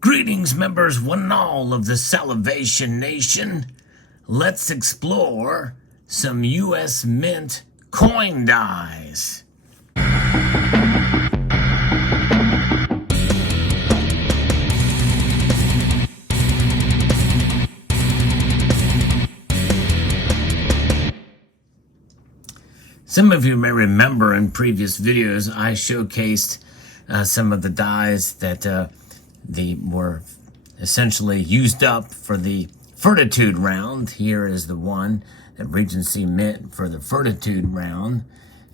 Greetings, members, one and all of the Salivation Nation. Let's explore some U.S. Mint coin dies. Some of you may remember in previous videos I showcased some of the dies that they were essentially used up for the Fortitude round. Here is the one that Regency Mint for the Fortitude round.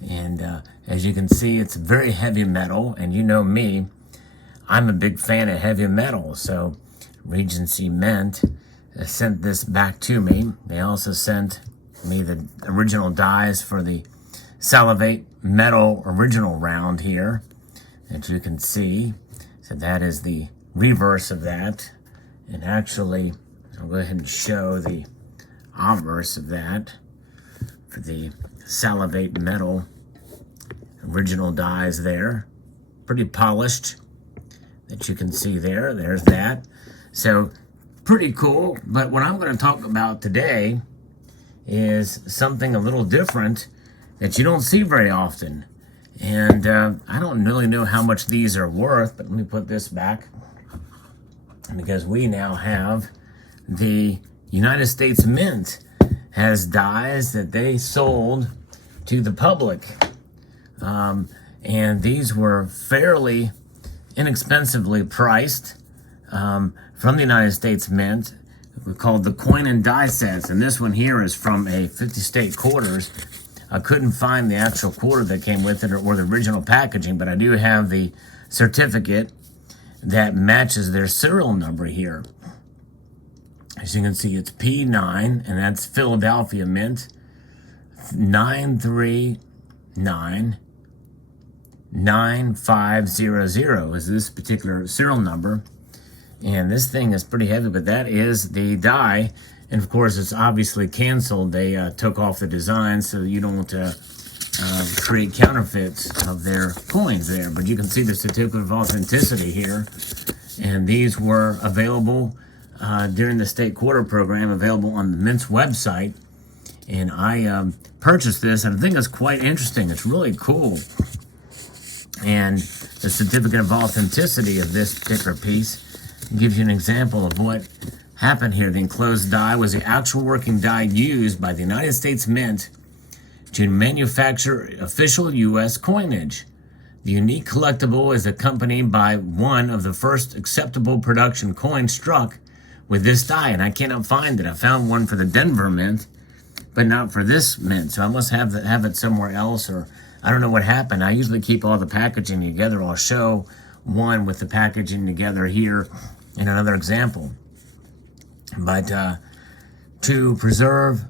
And as you can see, it's very heavy metal. And you know me, I'm a big fan of heavy metal. So Regency Mint sent this back to me. They also sent me the original dies for the Salivate Metal original round here, as you can see. So that is the reverse of that. And actually, I'll go ahead and show the obverse of that for the Salivate Metal original dies there. Pretty polished, that you can see there. There's that. So pretty cool. But what I'm going to talk about today is something a little different that you don't see very often. And I don't really know how much these are worth, but let me put this back, because we now have the United States Mint has dies that they sold to the public. And these were fairly inexpensively priced from the United States Mint. We're called the coin and die sets. And this one here is from a 50 state quarters. I couldn't find the actual quarter that came with it or the original packaging, but I do have the certificate that matches their serial number here. As you can see, it's P9, and that's Philadelphia Mint 9399500 is this particular serial number. And this thing is pretty heavy, but that is the die. And of course, it's obviously canceled. They took off the design so you don't create counterfeits of their coins there. But you can see the certificate of authenticity here. And these were available during the state quarter program, available on the Mint's website. And I purchased this, and I think it's quite interesting. It's really cool. And the certificate of authenticity of this particular piece gives you an example of what happened here. The enclosed die was the actual working die used by the United States Mint to manufacture official U.S. coinage. The unique collectible is accompanied by one of the first acceptable production coins struck with this die, and I cannot find it. I found one for the Denver Mint, but not for this mint, so I must have it somewhere else, or I don't know what happened. I usually keep all the packaging together. I'll show one with the packaging together here in another example. But to preserve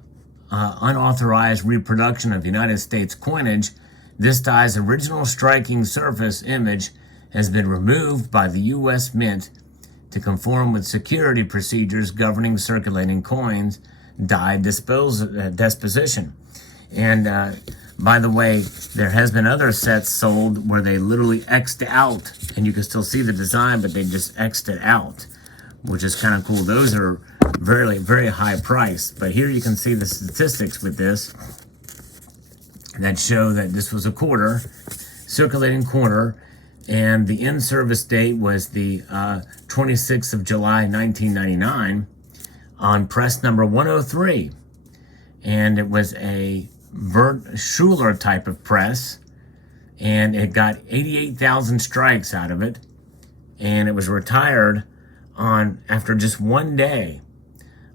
unauthorized reproduction of United States coinage, this die's original striking surface image has been removed by the U.S. Mint to conform with security procedures governing circulating coins die disposition. And by the way, there has been other sets sold where they literally X'd out, and you can still see the design, but they just X'd it out, which is kind of cool. Those are very, very high priced. But here you can see the statistics with this that show that this was a quarter, circulating quarter, and the in-service date was the 26th of July, 1999, on press number 103. And it was a Vert Schuler type of press, and it got 88,000 strikes out of it, and it was retired after just one day,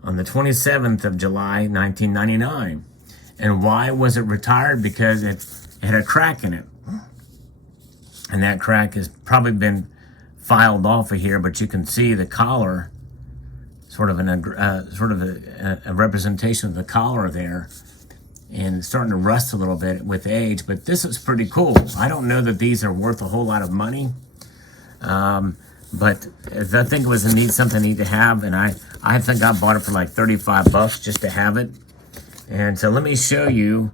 on the 27th of July, 1999. And why was it retired? Because it had a crack in it. And that crack has probably been filed off of here, but you can see the collar, sort of a representation of the collar there. And it's starting to rust a little bit with age, but this is pretty cool. I don't know that these are worth a whole lot of money. But I think it was something neat to have, and I think I bought it for like 35 bucks just to have it. And so let me show you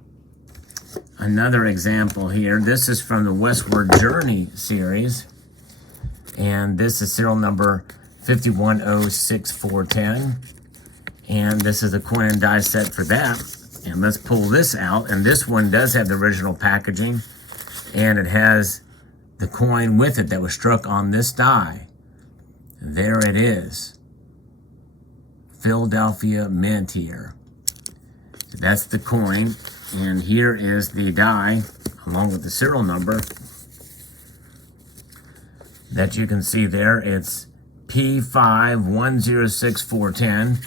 another example here. This is from the Westward Journey series, and this is serial number 5106,410. And this is the coin and die set for that. And let's pull this out. And this one does have the original packaging. And it has the coin with it that was struck on this die. There it is. Philadelphia Mint here. So that's the coin. And here is the die along with the serial number that you can see there. It's P5106,410.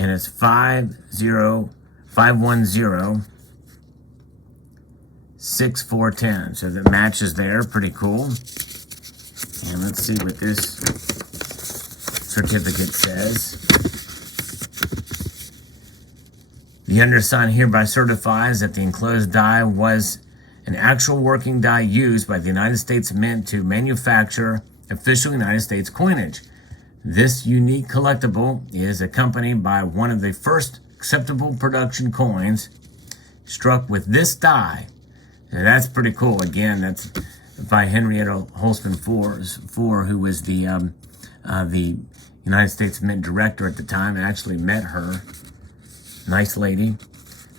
And it's 50510-6410. So that matches there. Pretty cool. And let's see what this certificate says. The undersigned hereby certifies that the enclosed die was an actual working die used by the United States Mint to manufacture official United States coinage. This unique collectible is accompanied by one of the first acceptable production coins struck with this die. And that's pretty cool. Again, that's by Henrietta Holtzman IV, who was the United States Mint director at the time. I actually met her. Nice lady.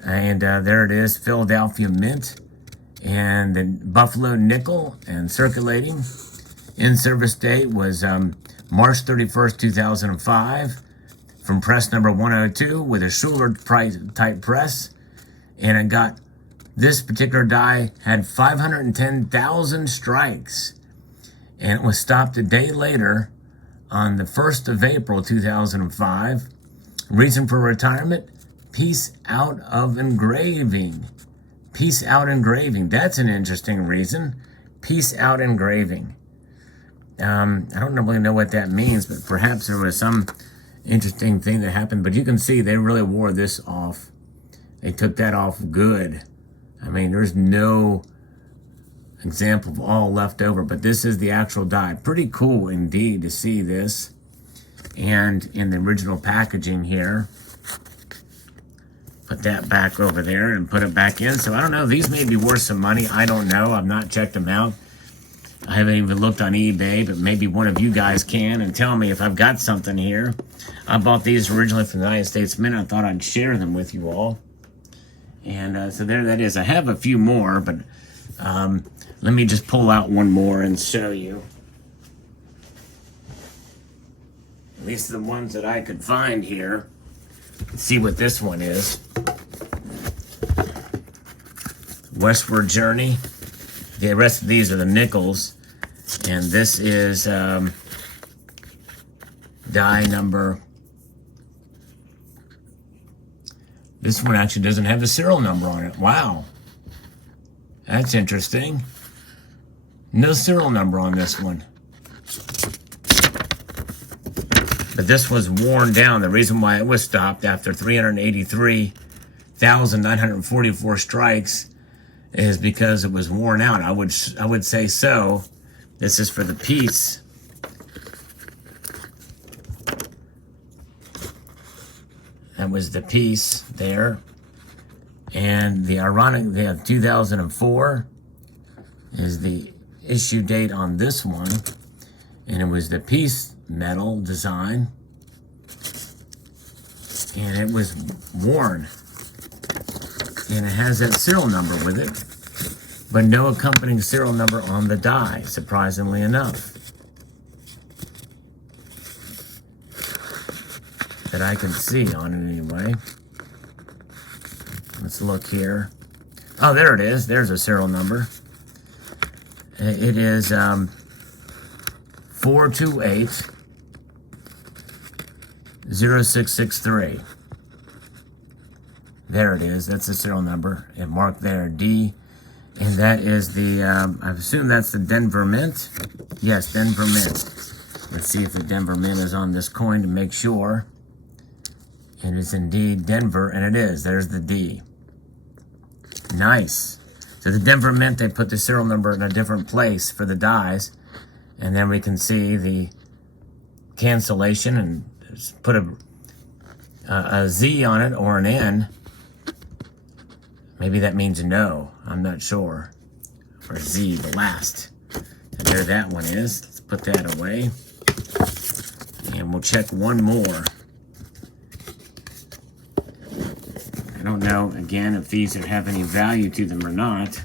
And there it is, Philadelphia Mint. And the Buffalo nickel and circulating. In-service date was March 31st, 2005, from press number 102 with a Schuler type press. And it got, this particular die had 510,000 strikes. And it was stopped a day later on the 1st of April, 2005. Reason for retirement, peace out of engraving. Peace out engraving. That's an interesting reason. Peace out engraving. I don't really know what that means, but perhaps there was some interesting thing that happened. But you can see they really wore this off. They took that off good. I mean, there's no example of all left over, but this is the actual die. Pretty cool indeed to see this. And in the original packaging here, put that back over there and put it back in. So I don't know, these may be worth some money. I don't know. I've not checked them out. I haven't even looked on eBay, but maybe one of you guys can and tell me if I've got something here. I bought these originally from the United States Mint. I thought I'd share them with you all. And so there that is. I have a few more, but let me just pull out one more and show you. At least the ones that I could find here. Let's see what this one is. Westward Journey. The rest of these are the nickels. And this is die number. This one actually doesn't have the serial number on it. Wow. That's interesting. No serial number on this one. But this was worn down. The reason why it was stopped after 383,944 strikes is because it was worn out. I would say so. This is for the piece. That was the piece there. And the ironic, they have 2004 is the issue date on this one. And it was the piece metal design. And it was worn. And it has that serial number with it. But no accompanying serial number on the die, surprisingly enough. That I can see on it anyway. Let's look here. Oh, there it is. There's a serial number. It is 428-0663. There it is. That's the serial number. And marked there, D. And that is the, I assume that's the Denver Mint. Yes, Denver Mint. Let's see if the Denver Mint is on this coin to make sure. It is indeed Denver, and it is. There's the D. Nice. So the Denver Mint, they put the serial number in a different place for the dies. And then we can see the cancellation and just put a Z on it or an N. Maybe that means no. I'm not sure. Or Z, the last. And there that one is. Let's put that away. And we'll check one more. I don't know, again, if these have any value to them or not.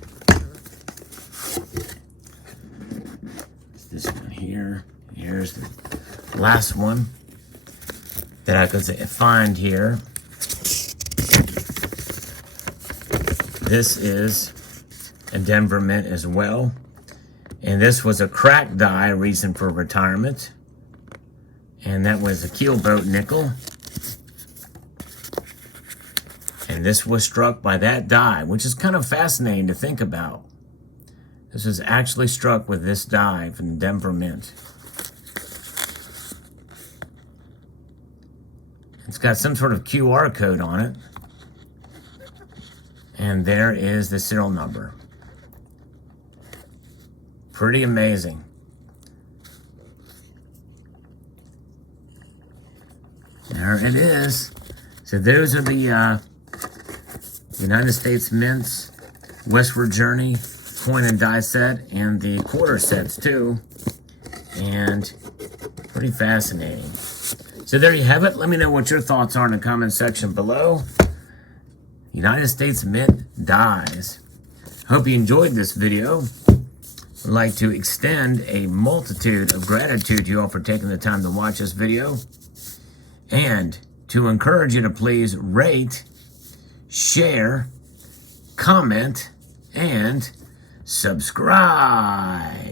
This one here. Here's the last one that I could find here. This is a Denver Mint as well. And this was a cracked die, reason for retirement. And that was a keelboat nickel. And this was struck by that die, which is kind of fascinating to think about. This was actually struck with this die from the Denver Mint. It's got some sort of QR code on it. And there is the serial number. Pretty amazing. There it is. So those are the United States Mints, Westward Journey, coin and die set, and the quarter sets too. And pretty fascinating. So there you have it. Let me know what your thoughts are in the comment section below. United States Mint dies. Hope you enjoyed this video. I'd like to extend a multitude of gratitude to you all for taking the time to watch this video. And to encourage you to please rate, share, comment, and subscribe.